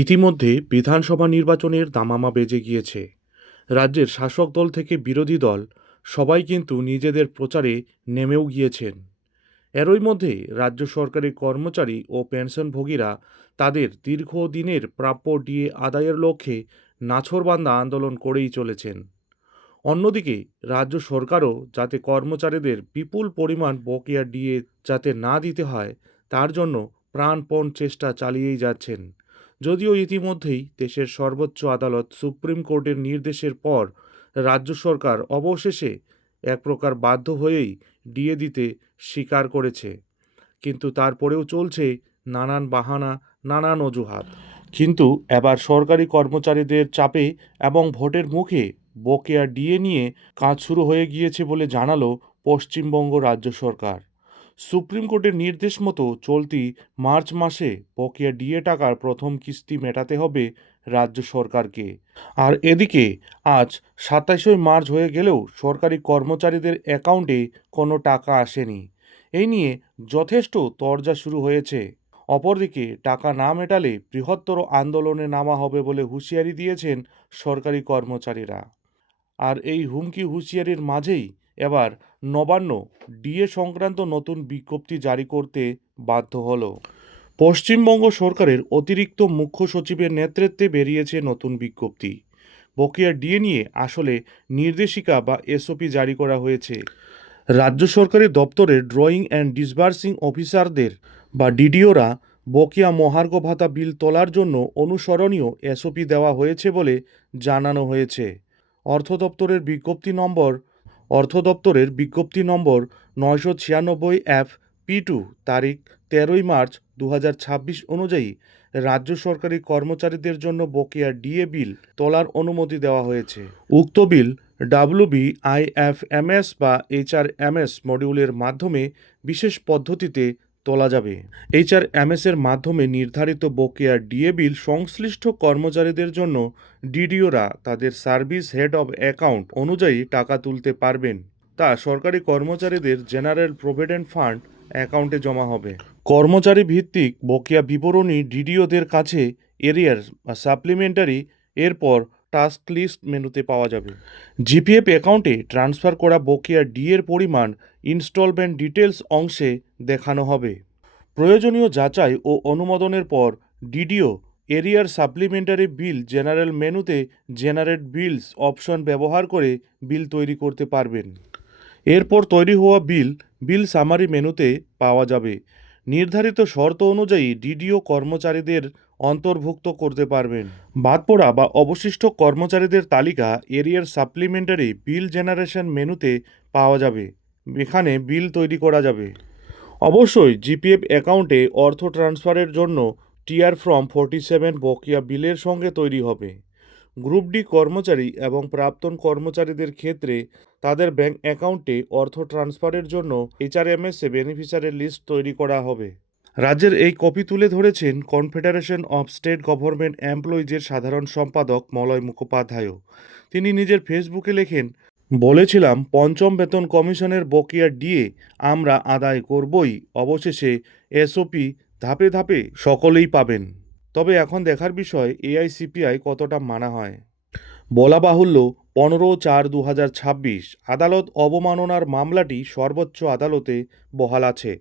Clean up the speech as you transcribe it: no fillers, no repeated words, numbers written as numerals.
ইতিমধ্যে বিধানসভা নির্বাচনের দামামা বেজে গিয়েছে। রাজ্যের শাসক দল থেকে বিরোধী দল সবাই কিন্তু নিজেদের প্রচারে নেমেও গিয়েছেন। এরই মধ্যে রাজ্য সরকারি কর্মচারী ও পেনশনভোগীরা তাদের দীর্ঘদিনের প্রাপ্য ডিএ আদায়ের লক্ষ্যে নাছোড়বান্দা আন্দোলন করেই চলেছেন। অন্যদিকে রাজ্য সরকারও যাতে কর্মচারীদের বিপুল পরিমাণ বকেয়া ডিএ যাতে না দিতে হয় তার জন্য প্রাণপণ চেষ্টা চালিয়েই যাচ্ছেন। যদিও ইতিমধ্যেই দেশের সর্বোচ্চ আদালত সুপ্রিম কোর্টের নির্দেশের পর রাজ্য সরকার অবশেষে এক প্রকার বাধ্য হয়েই ডিএ দিতে স্বীকার করেছে, কিন্তু তারপরেও চলছে নানান বাহানা, নানান অজুহাত। কিন্তু এবার সরকারি কর্মচারীদের চাপে এবং ভোটের মুখে বকেয়া ডিএ নিয়ে কাজ শুরু হয়ে গিয়েছে বলে জানালো পশ্চিমবঙ্গ রাজ্য সরকার। সুপ্রিম কোর্টের নির্দেশ মতো চলতি মার্চ মাসে বকেয়া ডিএ টাকার প্রথম কিস্তি মেটাতে হবে রাজ্য সরকারকে। আর এদিকে আজ ২৭ মার্চ হয়ে গেলেও সরকারি কর্মচারীদের অ্যাকাউন্টে কোনো টাকা আসেনি। এই নিয়ে যথেষ্ট তরজা শুরু হয়েছে। অপরদিকে টাকা না মেটালে বৃহত্তর আন্দোলনে নামা হবে বলে হুঁশিয়ারি দিয়েছেন সরকারি কর্মচারীরা। আর এই হুমকি হুঁশিয়ারির মাঝেই এবার নবান্ন ডিএ সংক্রান্ত নতুন বিজ্ঞপ্তি জারি করতে বাধ্য হলো। পশ্চিমবঙ্গ সরকারের অতিরিক্ত মুখ্য সচিবের নেতৃত্বে বেরিয়েছে নতুন বিজ্ঞপ্তি। বকেয়া ডিএ নিয়ে আসলে নির্দেশিকা বা এসওপি জারি করা হয়েছে। রাজ্য সরকারি দপ্তরের ড্রয়িং অ্যান্ড ডিসবার্সিং অফিসারদের বা ডিডিওরা বকেয়া মহার্ঘ ভাতা বিল তোলার জন্য অনুসরণীয় এসওপি দেওয়া হয়েছে বলে জানানো হয়েছে। অর্থ দপ্তরের বিজ্ঞপ্তি নম্বর 996 F P2 তারিখ 13 মার্চ 2026 অনুযায়ী রাজ্য সরকারি কর্মচারীদের জন্য বকেয়া ডিএ বিল তোলার অনুমতি দেওয়া হয়েছে। উক্ত বিল WBIFMS বা HRMS মডিউলের মাধ্যমে বিশেষ পদ্ধতিতে তোলা যাবে। HRMS এর মাধ্যমে নির্ধারিত বকেয়া ডিএ বিল সংশ্লিষ্ট কর্মচারীদের জন্য ডিডিওরা তাদের সার্ভিস হেড অব অ্যাকাউন্ট অনুযায়ী টাকা তুলতে পারবেন। তা সরকারি কর্মচারীদের জেনারেল প্রভিডেন্ট ফান্ড অ্যাকাউন্টে জমা হবে। কর্মচারী ভিত্তিক বকেয়া বিবরণী ডিডিওদের কাছে এরিয়ার বা সাপ্লিমেন্টারি এরপর টাস্ক লিস্ট মেনুতে পাওয়া যাবে। জিপিএফ অ্যাকাউন্টে ট্রান্সফার করা বকেয়া ডিএর পরিমাণ ইনস্টলমেন্ট ডিটেলস অংশে দেখানো হবে। প্রয়োজনীয় যাচাই ও অনুমোদনের পর ডিডিও এরিয়ার সাপ্লিমেন্টারি বিল জেনারেল মেনুতে জেনারেট বিলস অপশন ব্যবহার করে বিল তৈরি করতে পারবেন। এরপর তৈরি হওয়া বিল সামারি মেনুতে পাওয়া যাবে। নির্ধারিত শর্ত অনুযায়ী ডিডিও কর্মচারীদের অন্তর্ভুক্ত করতে পারবেন। বাদ পড়া বা অবশিষ্ট কর্মচারীদের তালিকা এরিয়ার সাপ্লিমেন্টারি বিল জেনারেশন মেনুতে পাওয়া যাবে। এখানে বিল তৈরি করা যাবে। অবশ্যই জিপিএফ অ্যাকাউন্টে অর্থ ট্রান্সফারের জন্য টিআর ফর্ম 47 বকেয়া বিলের সঙ্গে তৈরি হবে। গ্রুপ ডি কর্মচারী এবং প্রাক্তন কর্মচারীদের ক্ষেত্রে তাদের ব্যাংক অ্যাকাউন্টে অর্থ ট্রান্সফারের জন্য HRMS-এ বেনিফিশিয়ারির লিস্ট তৈরি করা হবে। রাজ্যের এই কপি তুলে ধরেছেন কনফেডারেশন অফ স্টেট গভর্নমেন্ট এমপ্লয়িজের সাধারণ সম্পাদক মলয় মুখোপাধ্যায়ও। তিনি নিজের ফেসবুকে লেখেন, বলেছিলাম পঞ্চম বেতন কমিশনের বকেয়া ডিএ আমরা আদায় করবই, অবশেষে এসওপি ধাপে ধাপে সকলেই পাবেন। তবে এখন দেখার বিষয় এআইসিপিআই কতটা মানা হয়। বলা বাহুল্য 15/4/2026 আদালত অবমাননার মামলাটি সর্বোচ্চ আদালতে বহাল আছে।